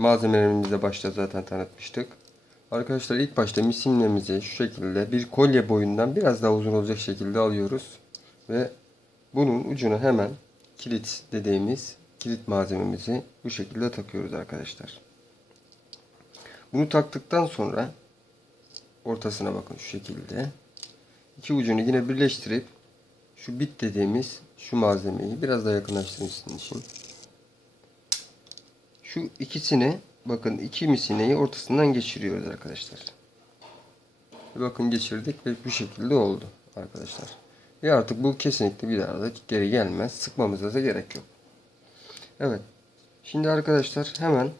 malzemelerimizi de başta zaten tanıtmıştık. Arkadaşlar ilk başta misinlerimizi şu şekilde bir kolye boyundan biraz daha uzun olacak şekilde alıyoruz. Ve bunun ucuna hemen kilit dediğimiz kilit malzememizi bu şekilde takıyoruz arkadaşlar. Bunu taktıktan sonra ortasına bakın şu şekilde. İki ucunu yine birleştirip şu bit dediğimiz şu malzemeyi biraz daha yakınlaştırayım sizin için. Şu ikisini bakın iki misineyi ortasından geçiriyoruz arkadaşlar. Bakın geçirdik ve bu şekilde oldu arkadaşlar. Ve artık bu kesinlikle bir daha da geri gelmez. Sıkmamıza da gerek yok. Evet. Şimdi arkadaşlar hemen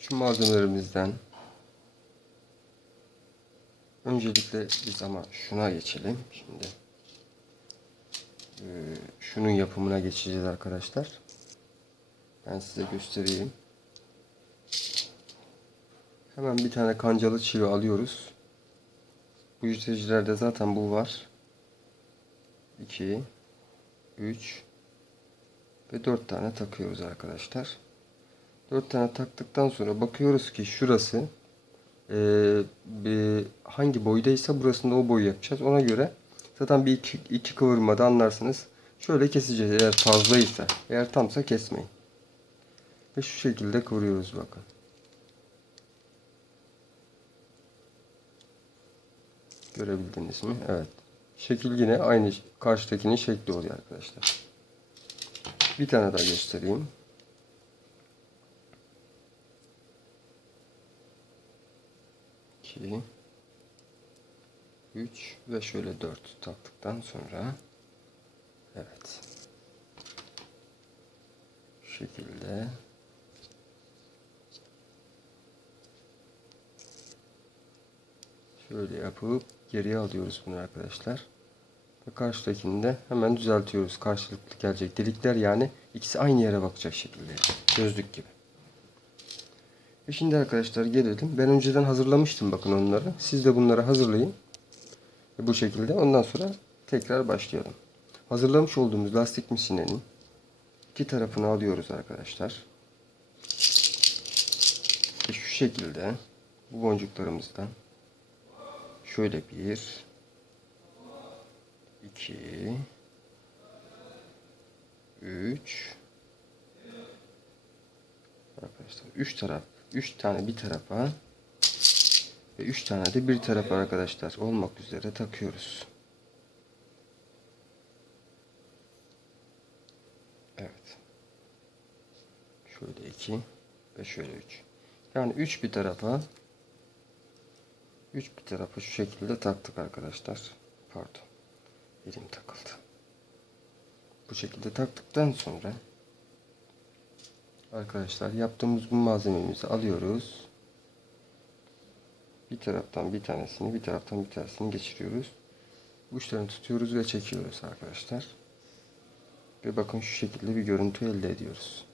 şu malzemelerimizden öncelikle biz ama şuna geçelim. Şimdi şunun yapımına geçeceğiz arkadaşlar. Ben size göstereyim. Hemen bir tane kancalı çivi alıyoruz. Bu yüzecilerde zaten bu var. 2 3 ve 4 tane takıyoruz arkadaşlar. 4 tane taktıktan sonra bakıyoruz ki şurası eee, bir, hangi boydaysa burasında o boyu yapacağız. Ona göre zaten bir iki, iki kıvırmada anlarsınız. Şöyle keseceğiz eğer fazlaysa. Eğer tamsa kesmeyin. Ve şu şekilde kıvırıyoruz bakın. Görebildiniz mi? Evet. Şekil yine aynı karşıdakinin şekli oluyor arkadaşlar. Bir tane daha göstereyim. İki, üç ve şöyle dört taktıktan sonra evet şu şekilde şöyle yapıp geriye alıyoruz bunu arkadaşlar. Ve karşıdakini de hemen düzeltiyoruz. Karşılıklı gelecek delikler yani ikisi aynı yere bakacak şekilde. Gözlük gibi. Ve şimdi arkadaşlar gelelim. Ben önceden hazırlamıştım bakın onları. Siz de bunları hazırlayın. Ve bu şekilde ondan sonra tekrar başlayalım. Hazırlamış olduğumuz lastik misinenin iki tarafını alıyoruz arkadaşlar. Ve şu şekilde bu boncuklarımızdan şöyle bir 2 3 Arkadaşlar 3 taraf 3 tane bir tarafa ve 3 tane de bir tarafa arkadaşlar olmak üzere takıyoruz. Evet. Şöyle 2 ve şöyle 3. Yani 3 bir tarafa 3 bir tarafa şu şekilde taktık arkadaşlar. Pardon. Elim takıldı. Bu şekilde taktıktan sonra arkadaşlar yaptığımız bu malzememizi alıyoruz. Bir taraftan bir tanesini, bir taraftan bir tanesini geçiriyoruz. Uçlarını tutuyoruz ve çekiyoruz arkadaşlar. Ve bakın şu şekilde bir görüntü elde ediyoruz.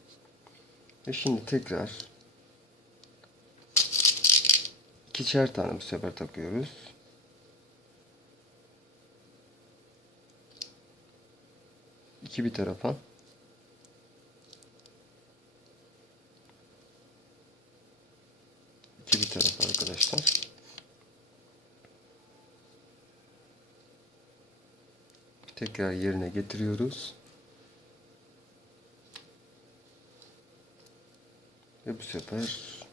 Ve şimdi tekrar ikişer tane bu sefer takıyoruz. İki bir tarafa. İki bir tarafa arkadaşlar. Tekrar yerine getiriyoruz. Ve bu sefer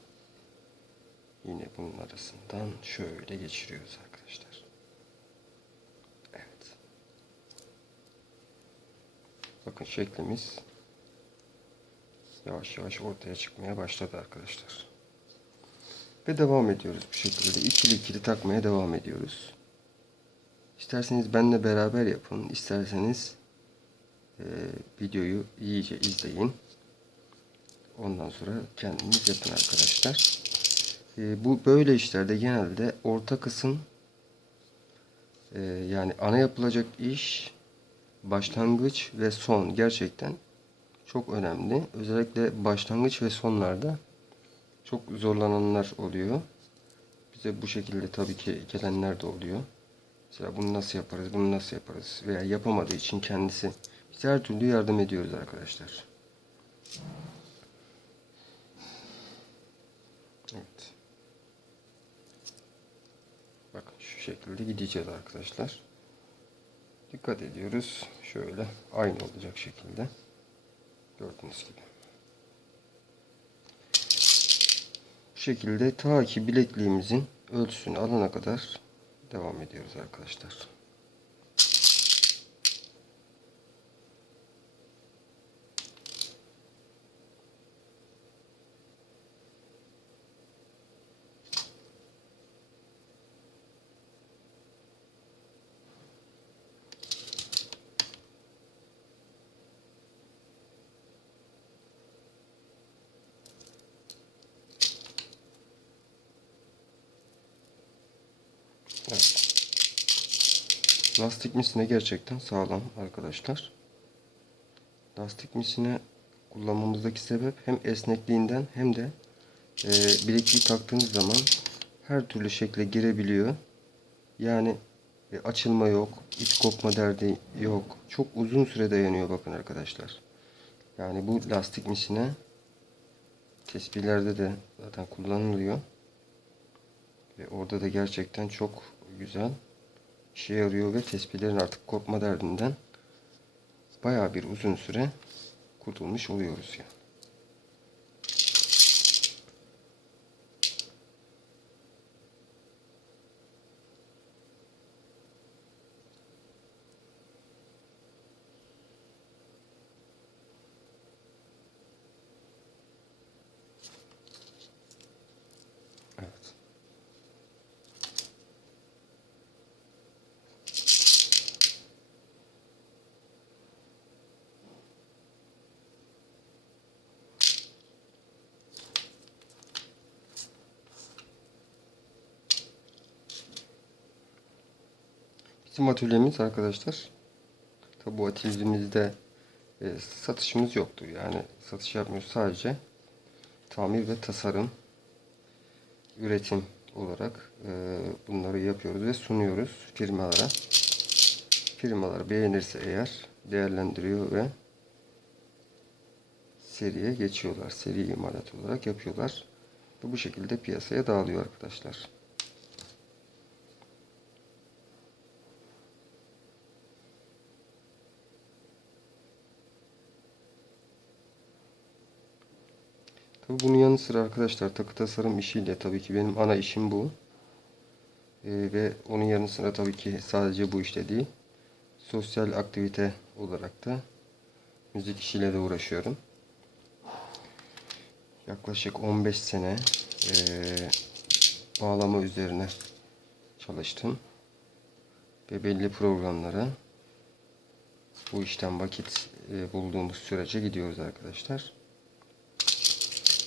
yine bunun arasından şöyle geçiriyoruz arkadaşlar. Evet. Bakın şeklimiz yavaş yavaş ortaya çıkmaya başladı arkadaşlar. Ve devam ediyoruz bu şekilde. ikili ikili takmaya devam ediyoruz. İsterseniz benimle beraber yapın. isterseniz e, videoyu iyice izleyin. Ondan sonra kendiniz yapın arkadaşlar. E, bu böyle işlerde genelde orta kısım e, yani ana yapılacak iş başlangıç ve son gerçekten çok önemli. Özellikle başlangıç ve sonlarda çok zorlananlar oluyor. Bize bu şekilde tabii ki gelenler de oluyor. Mesela bunu nasıl yaparız, bunu nasıl yaparız veya yapamadığı için kendisi biz her türlü yardım ediyoruz arkadaşlar. Şekilde gideceğiz arkadaşlar. Dikkat ediyoruz. Şöyle aynı olacak şekilde. Gördüğünüz gibi. Bu şekilde ta ki bilekliğimizin ölçüsünü alana kadar devam ediyoruz arkadaşlar. Lastik misine gerçekten sağlam arkadaşlar. Lastik misine kullanmamızdaki sebep hem esnekliğinden hem de e, bilekliği taktığınız zaman her türlü şekle girebiliyor. Yani e, açılma yok, ip kopma derdi yok. Çok uzun süre dayanıyor bakın arkadaşlar. Yani bu lastik misine tespihlerde de zaten kullanılıyor. Ve orada da gerçekten çok güzel işe yarıyor ve tespihlerin artık kopma derdinden bayağı bir uzun süre kurtulmuş oluyoruz yani. Bizim atölyemiz arkadaşlar. Tabi bu atölyemizde e, satışımız yoktur. Yani satış yapmıyoruz sadece tamir ve tasarım üretim olarak e, bunları yapıyoruz ve sunuyoruz firmalara. Firmalar beğenirse eğer değerlendiriyor ve seriye geçiyorlar. Seri imalat olarak yapıyorlar. Ve bu şekilde piyasaya dağılıyor arkadaşlar. Tabii bunun yanı sıra arkadaşlar takı tasarım işiyle tabii ki benim ana işim bu. Ee, ve onun yanı sıra tabii ki sadece bu işte değil. Sosyal aktivite olarak da müzik işiyle de uğraşıyorum. Yaklaşık 15 sene ee, bağlama üzerine çalıştım. Ve belli programlara bu işten vakit e, bulduğumuz sürece gidiyoruz arkadaşlar.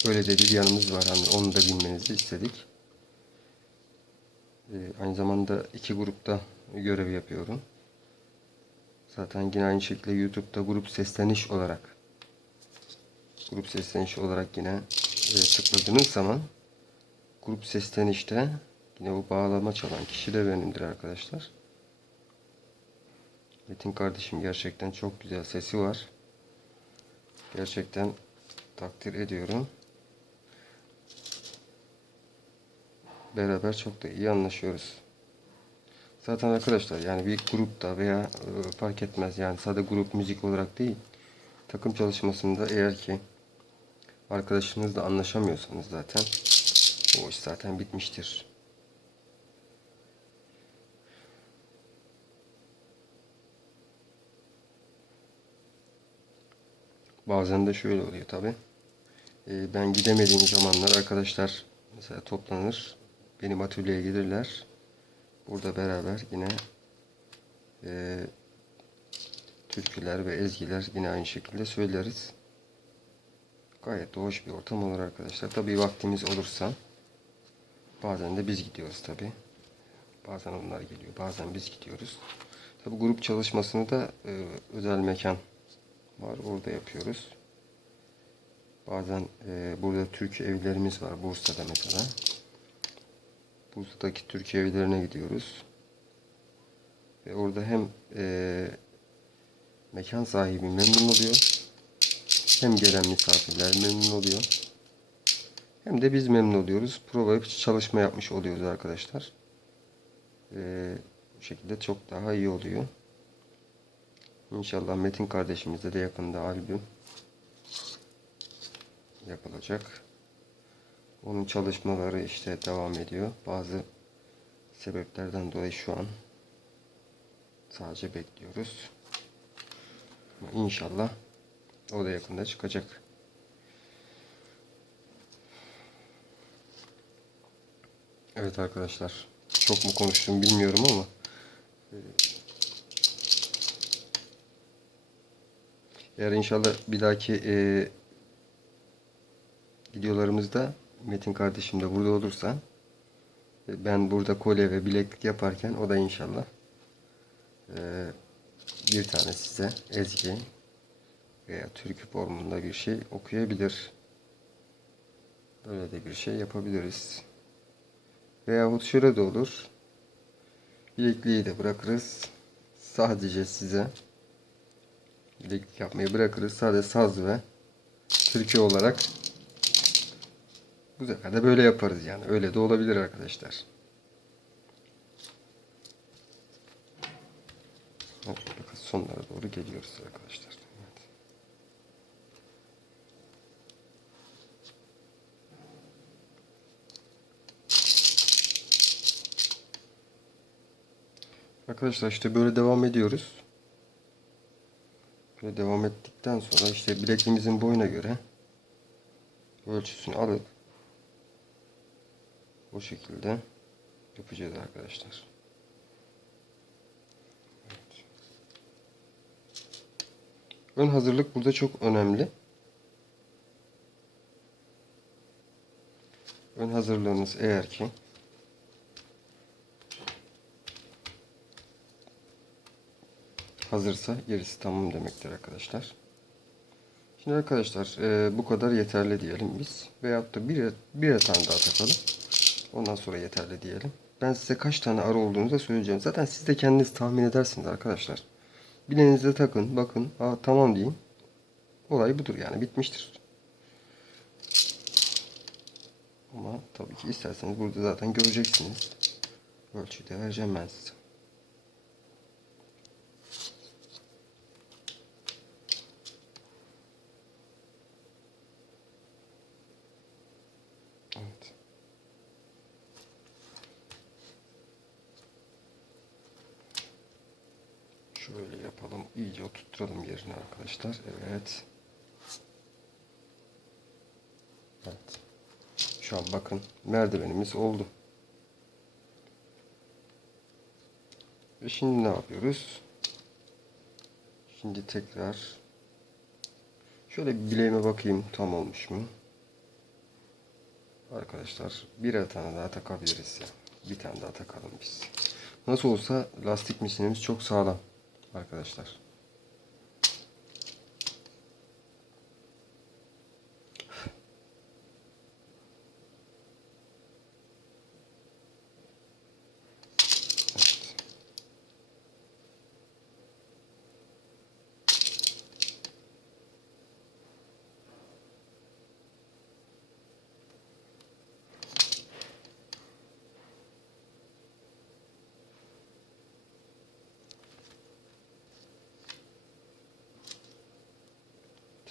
Böyle de bir yanımız var. Hani onu da bilmenizi istedik. Ee, aynı zamanda iki grupta görev yapıyorum. Zaten yine aynı şekilde YouTube'da grup sesleniş olarak grup sesleniş olarak yine e, tıkladığınız zaman grup seslenişte yine bu bağlama çalan kişi de benimdir arkadaşlar. Metin kardeşim gerçekten çok güzel sesi var. Gerçekten takdir ediyorum. Beraber çok da iyi anlaşıyoruz. Zaten arkadaşlar yani bir grupta veya e, fark etmez yani sadece grup müzik olarak değil takım çalışmasında eğer ki arkadaşınızla anlaşamıyorsanız zaten o iş zaten bitmiştir. Bazen de şöyle oluyor tabi. E, ben gidemediğim zamanlar arkadaşlar mesela toplanır benim atölyeye gelirler. Burada beraber yine e, türküler ve ezgiler yine aynı şekilde söyleriz. Gayet de hoş bir ortam olur arkadaşlar. Tabii vaktimiz olursa bazen de biz gidiyoruz tabii. Bazen onlar geliyor. Bazen biz gidiyoruz. Tabii grup çalışmasını da e, özel mekan var. Orada yapıyoruz. Bazen e, burada Türk evlerimiz var. Bursa'da mesela. Bursa'daki Türkiye evlerine gidiyoruz. Ve orada hem e, mekan sahibi memnun oluyor. Hem gelen misafirler memnun oluyor. Hem de biz memnun oluyoruz. Prova çalışma yapmış oluyoruz arkadaşlar. Ee, bu şekilde çok daha iyi oluyor. İnşallah Metin kardeşimizde de yakında albüm yapılacak. Onun çalışmaları işte devam ediyor. Bazı sebeplerden dolayı şu an sadece bekliyoruz. Ama İnşallah o da yakında çıkacak. Evet arkadaşlar. Çok mu konuştum bilmiyorum ama eğer inşallah bir dahaki e, videolarımızda Metin kardeşim de burada olursa e, ben burada kolye ve bileklik yaparken o da inşallah e, bir tane size ezgi veya türkü formunda bir şey okuyabilir. Böyle de bir şey yapabiliriz. Veyahut şöyle de olur. Bilekliği de bırakırız. Sadece size bileklik yapmayı bırakırız. Sadece saz ve türkü olarak bu sefer de böyle yaparız yani. Öyle de olabilir arkadaşlar. Bakın sonlara doğru geliyoruz arkadaşlar. Evet. Arkadaşlar işte böyle devam ediyoruz. Böyle devam ettikten sonra işte bilekliğimizin boyuna göre ölçüsünü alıp bu şekilde yapacağız arkadaşlar. Ön hazırlık burada çok önemli. Ön hazırlığınız eğer ki hazırsa gerisi tamam demektir arkadaşlar. Şimdi arkadaşlar e, bu kadar yeterli diyelim biz. Veyahut da bir, bir tane daha takalım. Ondan sonra yeterli diyelim. Ben size kaç tane arı olduğunu da söyleyeceğim. Zaten siz de kendiniz tahmin edersiniz arkadaşlar. Bileğinize takın, bakın. Aa, tamam deyin. Olay budur yani bitmiştir. Ama tabii ki isterseniz burada zaten göreceksiniz. Ölçüyü de vereceğim ben size. Evet. Şöyle yapalım. İyice oturtturalım yerine arkadaşlar. Evet. Evet. Şu an bakın merdivenimiz oldu. Ve şimdi ne yapıyoruz? Şimdi tekrar şöyle bileğime bakayım tam olmuş mu? Arkadaşlar bir tane daha takabiliriz ya. Bir tane daha takalım biz. Nasıl olsa lastik misinimiz çok sağlam arkadaşlar.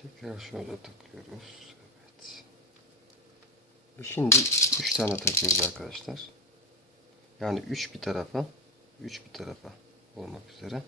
Tekrar şöyle takıyoruz. Evet. Ve Şimdi 3 tane takıyoruz arkadaşlar. Yani 3 bir tarafa, 3 bir tarafa olmak üzere.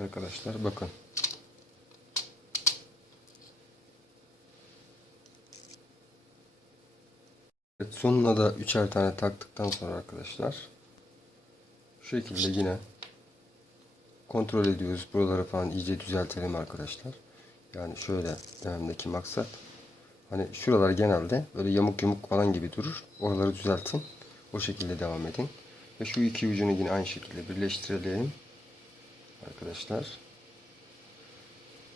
Arkadaşlar bakın. Evet, sonuna da üçer tane taktıktan sonra arkadaşlar şu şekilde yine kontrol ediyoruz. Buraları falan iyice düzeltelim arkadaşlar. Yani şöyle dememdeki maksat Hani şuralar genelde böyle yamuk yumuk falan gibi durur. Oraları düzeltin. O şekilde devam edin. Ve şu iki ucunu yine aynı şekilde birleştirelim. Arkadaşlar.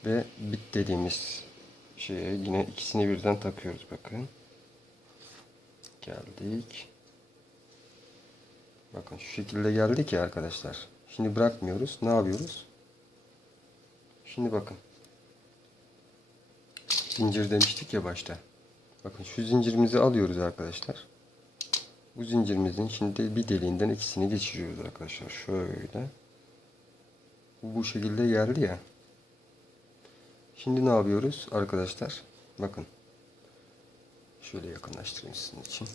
Ve bit dediğimiz şeye yine ikisini birden takıyoruz bakın. Geldik. Bakın şu şekilde geldik ya arkadaşlar. Şimdi bırakmıyoruz. Ne yapıyoruz? Şimdi bakın. Zincir demiştik ya başta. Bakın şu zincirimizi alıyoruz arkadaşlar. Bu zincirimizin şimdi bir deliğinden ikisini geçiriyoruz arkadaşlar. Şöyle. Bu bu şekilde geldi ya. Şimdi ne yapıyoruz arkadaşlar? Bakın. Şöyle yakınlaştırayım sizin için.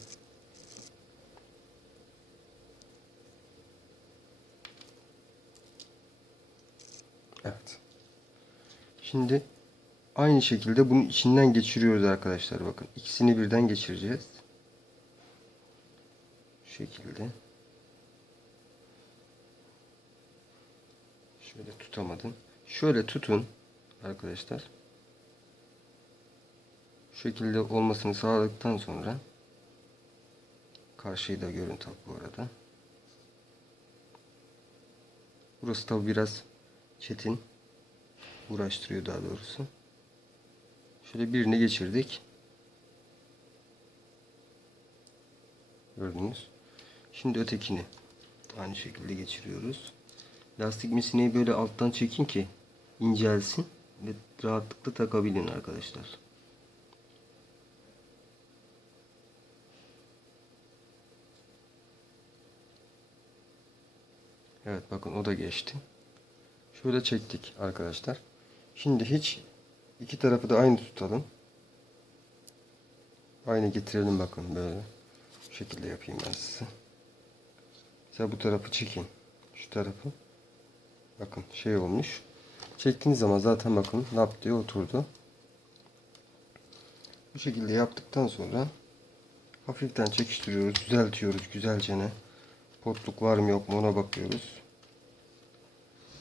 Evet. Şimdi aynı şekilde bunun içinden geçiriyoruz arkadaşlar. Bakın ikisini birden geçireceğiz. Şu şekilde. Şöyle tutamadım. Şöyle tutun arkadaşlar. Şu şekilde olmasını sağladıktan sonra karşıyı da görün tabi bu arada. Burası tabi biraz çetin. Uğraştırıyor daha doğrusu. Şöyle birini geçirdik. Gördünüz. Şimdi ötekini aynı şekilde geçiriyoruz. Lastik misineyi böyle alttan çekin ki incelsin ve rahatlıkla takabilin arkadaşlar. Evet bakın o da geçti. Şöyle çektik arkadaşlar. Şimdi hiç iki tarafı da aynı tutalım. Aynı getirelim bakın böyle. Şu şekilde yapayım ben size. Mesela bu tarafı çekin. Şu tarafı. Bakın şey olmuş. Çektiğiniz zaman zaten bakın lap diye oturdu. Bu şekilde yaptıktan sonra hafiften çekiştiriyoruz, düzeltiyoruz güzelce ne. Potluk var mı yok mu ona bakıyoruz.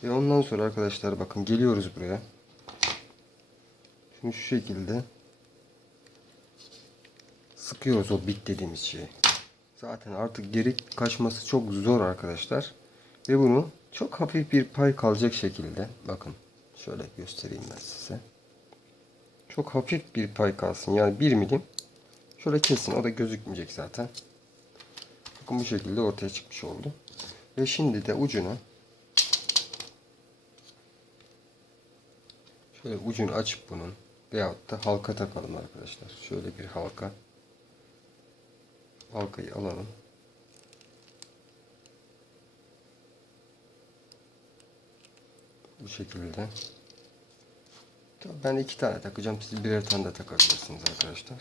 Ve ondan sonra arkadaşlar bakın geliyoruz buraya. Şimdi şu şekilde sıkıyoruz o bit dediğimiz şeyi. Zaten artık geri kaçması çok zor arkadaşlar. Ve bunu çok hafif bir pay kalacak şekilde bakın şöyle göstereyim ben size. Çok hafif bir pay kalsın. Yani bir milim şöyle kesin. O da gözükmeyecek zaten. Bakın bu şekilde ortaya çıkmış oldu. Ve şimdi de ucuna şöyle ucunu açıp bunun veyahut da halka takalım arkadaşlar. Şöyle bir halka. Halkayı alalım. Bu şekilde. Ben iki tane takacağım. Siz birer tane de takabilirsiniz arkadaşlar.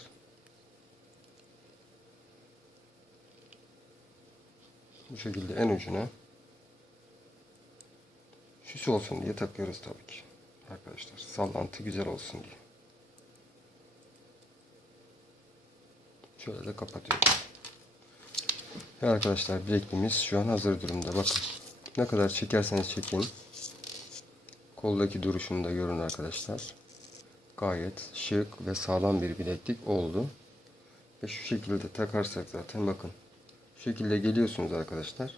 Bu şekilde en ucuna süs olsun diye takıyoruz tabii ki. Arkadaşlar sallantı güzel olsun diye. Şöyle de kapatıyoruz. Ve arkadaşlar bilekliğimiz şu an hazır durumda. Bakın ne kadar çekerseniz çekin. Koldaki duruşunu da görün arkadaşlar. Gayet şık ve sağlam bir bileklik oldu. Ve şu şekilde takarsak zaten bakın. Şu şekilde geliyorsunuz arkadaşlar.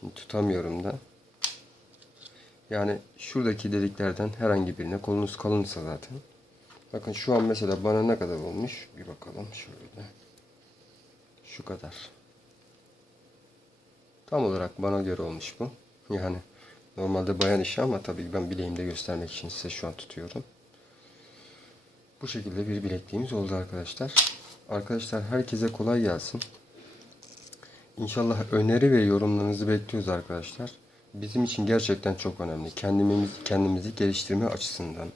Şimdi tutamıyorum da. Yani şuradaki deliklerden herhangi birine kolunuz kalınsa zaten. Bakın şu an mesela bana ne kadar olmuş? Bir bakalım şöyle. Şu kadar. Tam olarak bana göre olmuş bu. Yani normalde bayan işi ama tabii ben bileğimde göstermek için size şu an tutuyorum. Bu şekilde bir bilekliğimiz oldu arkadaşlar. Arkadaşlar herkese kolay gelsin. İnşallah öneri ve yorumlarınızı bekliyoruz arkadaşlar. Bizim için gerçekten çok önemli. Kendimiz kendimizi geliştirme açısından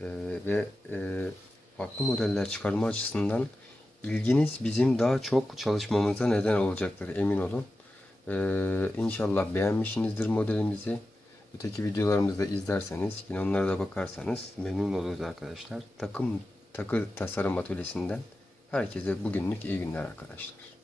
e, ve e, farklı modeller çıkarma açısından ilginiz bizim daha çok çalışmamıza neden olacaktır emin olun. E, inşallah beğenmişsinizdir modelimizi. Öteki videolarımızı da izlerseniz yine onlara da bakarsanız memnun oluruz arkadaşlar. Takım takı tasarım atölyesinden herkese bugünlük iyi günler arkadaşlar.